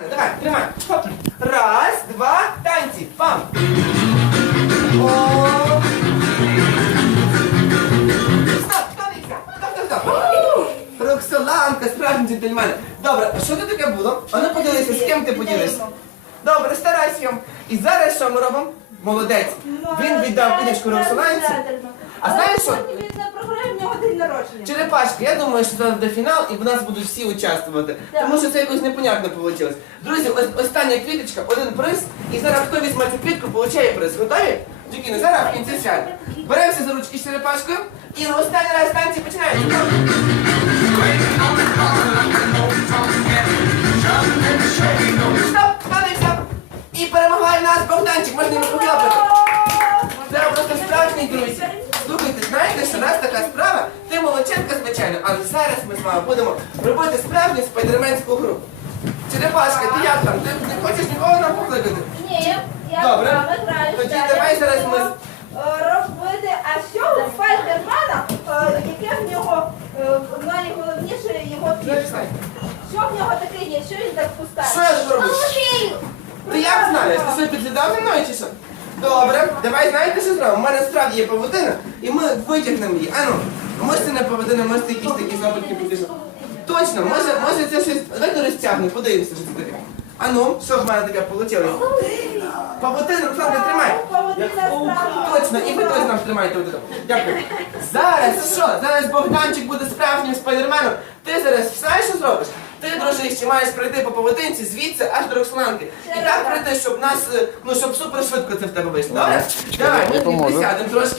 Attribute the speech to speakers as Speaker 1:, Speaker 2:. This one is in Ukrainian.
Speaker 1: Давай, тримай. Раз, два, танці. Пам. Стоп, стоп, стоп. Роксоланка, справжній джентльмен. Добре, а що це таке було? А ну поділися, з ким ти поділився? Добре, старайся. І зараз що ми робимо? Молодець. Він віддав книжку Роксоланці. А знаєш що?
Speaker 2: На день народження.
Speaker 1: Черепашки, я думаю, що зараз буде фінал і в нас будуть всі участвувати.
Speaker 2: Так.
Speaker 1: Тому що це якось непонятно вийшло. Друзі, ось остання квіточка, один приз, і зараз хто візьме цю квітку, получає приз. Готові? Джекіни, зараз в кінці свят. Беремося за ручки з черепашкою і на останній раз танці починаємо. Стоп, станемося! І перемагає нас Богданчик, можна йому похлопати. Це просто справжній друзі. Знаєте, що у нас така справа? Ти молодчинка, звичайно, але зараз ми з вами будемо робити справжню спайдерменську гру. Черепашка, ти як там? Ти не хочеш нікого нам покликати?
Speaker 2: Ні, я
Speaker 1: Добре.
Speaker 2: з вами граю.
Speaker 1: Тоді
Speaker 2: ще.
Speaker 1: давай
Speaker 2: Я
Speaker 1: зараз
Speaker 2: буду,
Speaker 1: ми-
Speaker 2: е, робити, а що у Спайдермена, е, яке в нього е, найголовніше його фішка? Що в нього таке є? Що він так пускає?
Speaker 1: Що я зроблю? Ти як знаєш? Ти що підглядав зі мною чи що? Добре, давай знаєте, що зробимо? У мене справді є павутина, і ми витягнемо її. Ану, може це не павутина, може це якісь такі запитки підійшли. Точно, може, може це щось. Давайте розтягнемо, подивимося, що це таке. Ану, що в мене таке вийшло? Павутина, Русланка, тримай. Точно, і ви теж нам тримаєте отут. Дякую. Зараз що? Зараз Богданчик буде справжнім спайдерменом. Ти зараз знаєш, Ти, маєш пройти по павутинці звідси аж до Роксоланки. І так пройти, щоб нас, е, ну щоб супер швидко це в тебе вийшло. Добре? Давай, ми присядемо трошки.